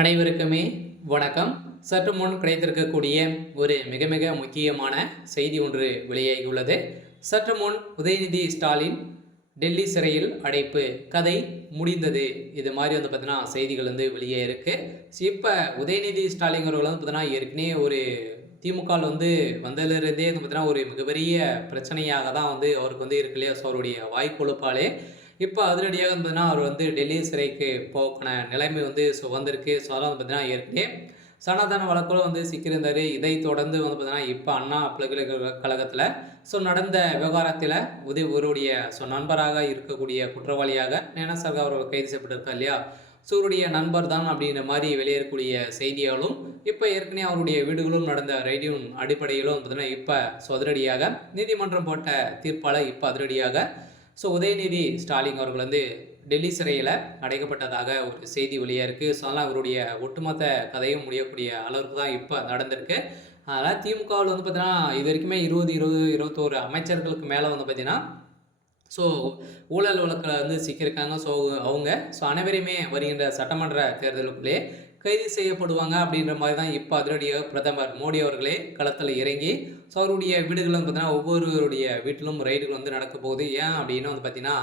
அனைவருக்குமே வணக்கம். சற்று முன் கிடைத்திருக்கக்கூடிய ஒரு மிக மிக முக்கியமான செய்தி ஒன்று வெளியாகியுள்ளது. சற்று முன் உதயநிதி ஸ்டாலின் டெல்லி சிறையில் அடைப்பு கதை முடிந்தது. இது மாதிரி வந்து பார்த்தீங்கன்னா செய்திகள் வந்து வெளியே இருக்கு. இப்போ உதயநிதி ஸ்டாலின் அவர்கள் வந்து பார்த்தீங்கன்னா ஏற்கனவே ஒரு திமுக வந்து வந்ததிலிருந்தே வந்து பார்த்தீங்கன்னா ஒரு மிகப்பெரிய பிரச்சனையாக தான் வந்து அவருக்கு வந்து இருக்கு இல்லையா? ஸோ அவருடைய வாய்க்கொழுப்பாலே இப்போ அதிரடியாக வந்து பார்த்தீங்கன்னா, அவர் வந்து டெல்லி சிறைக்கு போன நிலைமை வந்து வந்திருக்கு. ஸோ அதெல்லாம் வந்து பார்த்தீங்கன்னா, ஏற்கனவே சனாதன வழக்குல வந்து சிக்கியிருந்தாரு. இதை தொடர்ந்து வந்து பார்த்தீங்கன்னா, இப்போ அண்ணா பல்கலைக்கழகத்தில நடந்த விவகாரத்தில இவருடைய நண்பராக இருக்கக்கூடிய குற்றவாளியாக நேனா சர்கார் அவர் கைது செய்யப்பட்டிருக்கார் இல்லையா? இவருடைய நண்பர் தான் அப்படிங்கிற மாரி வெளியேறக்கூடிய செய்திகளும், இப்போ ஏற்கனவே அவருடைய வீடுகளும் நடந்த ரெய்டின் அடிப்படையிலும் வந்து பார்த்தீங்கன்னா, இப்போ அதிரடியாக நீதிமன்றம் போட்ட தீர்ப்பால இப்போ அதிரடியாக உதயநிதி ஸ்டாலின் அவர்கள் வந்து டெல்லி சிறையில் அடைக்கப்பட்டதாக ஒரு செய்தி வெளியாக இருக்குது. ஸோ அதனால் அவருடைய ஒட்டுமொத்த கதையும் முடியக்கூடிய அளவுக்கு தான் இப்போ நடந்திருக்கு. அதனால் திமுகவில் வந்து பார்த்தீங்கன்னா இது வரைக்குமே 21 அமைச்சர்களுக்கு மேலே வந்து பார்த்தீங்கன்னா ஊழல் வழக்கில் வந்து சிக்கியிருக்காங்க. அவங்க அனைவரையுமே வருகின்ற சட்டமன்ற தேர்தலுக்குள்ளே கைது செய்யப்படுவாங்க அப்படின்ற மாதிரி தான் இப்போ அதிரடியாக பிரதமர் மோடி அவர்களே களத்தில் இறங்கி அவருடைய வீடுகள் வந்து பார்த்தீங்கன்னா ஒவ்வொருவருடைய வீட்டிலும் ரைடுகள் வந்து நடக்க போகுது. ஏன் அப்படின்னா வந்து பார்த்தீங்கன்னா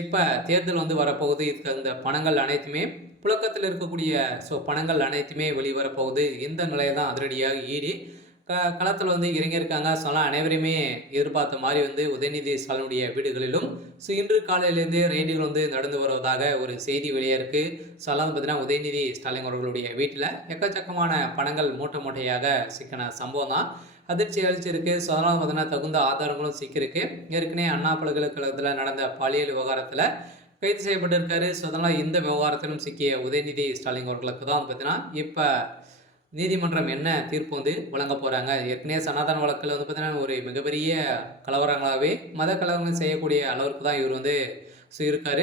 இப்போ தேர்தல் வந்து வரப்போகுது. இதுக்கு அந்த பணங்கள் அனைத்துமே புழக்கத்தில் இருக்கக்கூடிய பணங்கள் அனைத்துமே வெளிவரப்போகுது. இந்த நிலையை தான் அதிரடியாக ஈடி களத்தில் வந்து இறங்கியிருக்காங்க. அனைவருமே எதிர்பார்த்த மாதிரி வந்து உதயநிதி ஸ்டாலினுடைய வீடுகளிலும் இன்று காலையிலேருந்தே ரெய்டுகள் வந்து நடந்து வருவதாக ஒரு செய்தி வெளியே இருக்கு. வந்து பார்த்தீங்கன்னா உதயநிதி ஸ்டாலின் அவர்களுடைய வீட்டில் எக்கச்சக்கமான பணங்கள் மூட்டை மூட்டையாக சிக்கின சம்பவம் தான் அதிர்ச்சி அளிச்சிருக்கு. அதனால் பார்த்தீங்கன்னா தகுந்த ஆதாரங்களும் சிக்கியிருக்கு. ஏற்கனவே அண்ணா பல்கலைக்கழகத்தில் நடந்த பாலியல் விவகாரத்தில் கைது செய்யப்பட்டிருக்காரு. அதனால் இந்த விவகாரத்திலும் சிக்கிய உதயநிதி ஸ்டாலின் அவர்களுக்கு தான் பார்த்தீங்கன்னா இப்போ நீதிமன்றம் என்ன தீர்ப்பு வந்து வழங்க போகிறாங்க. ஏற்கனவே சனாதன வழக்கில் வந்து பார்த்தீங்கன்னா ஒரு மிகப்பெரிய கலவரங்களாகவே மத கலவரங்கள் செய்யக்கூடிய அளவிற்கு தான் இவர் வந்து இருக்கார்.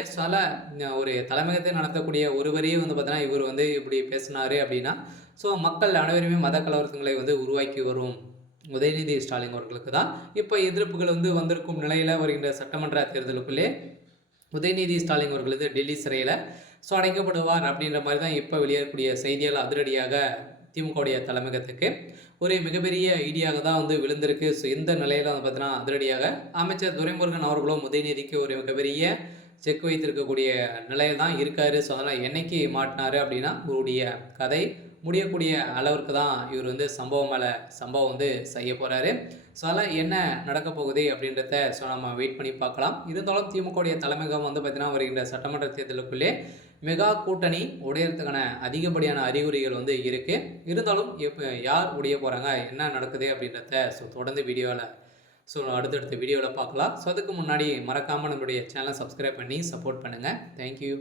ஒரு தலைமையகத்தை நடத்தக்கூடிய ஒருவரையே வந்து பார்த்தீங்கன்னா இவர் வந்து இப்படி பேசினார் அப்படின்னா மக்கள் அனைவருமே மத கலவரங்களை வந்து உருவாக்கி வரும் உதயநிதி ஸ்டாலின் அவர்களுக்கு தான் இப்போ எதிர்ப்புகள் வந்து வந்திருக்கும் நிலையில் வருகின்ற சட்டமன்ற தேர்தலுக்குள்ளே உதயநிதி ஸ்டாலின் அவர்கள் வந்து டெல்லி சிறையில் அடைக்கப்படுவார் அப்படின்ற மாதிரி தான் இப்போ வெளியேறக்கூடிய செய்தியால் அதிரடியாக திமுகவுடைய தலைமையகத்துக்கு ஒரு மிகப்பெரிய ஐடியாக தான் வந்து விழுந்திருக்கு. இந்த நிலையில் வந்து பார்த்தீங்கன்னா அதிரடியாக அமைச்சர் துரைமுருகன் அவர்களும் உதயநிதிக்கு ஒரு மிகப்பெரிய செக் வைத்திருக்கக்கூடிய நிலையில் தான் இருக்காரு. அதனால் என்னைக்கு மாட்டினாரு அப்படின்னா இவருடைய கதை முடியக்கூடிய அளவிற்கு தான் இவர் வந்து சம்பவம் வந்து செய்ய போகிறாரு. அதெல்லாம் என்ன நடக்க போகுது அப்படின்றத நம்ம வெயிட் பண்ணி பார்க்கலாம். இருந்தாலும் திமுகவுடைய தலைமையகம் வந்து பார்த்தீங்கன்னா வருகின்ற சட்டமன்ற தேர்தலுக்குள்ளே மெகா கூட்டணி உடையறதுக்கான அதிகப்படியான அறிகுறிகள் வந்து இருக்குது. இருந்தாலும் யார் உடைய போகிறாங்க, என்ன நடக்குது அப்படின்றத தொடர்ந்து வீடியோவில் அடுத்தடுத்த வீடியோவில் பார்க்கலாம். அதுக்கு முன்னாடி மறக்காமல் நம்மளுடைய சேனலை சப்ஸ்கிரைப் பண்ணி சப்போர்ட் பண்ணுங்கள். தேங்க்யூ.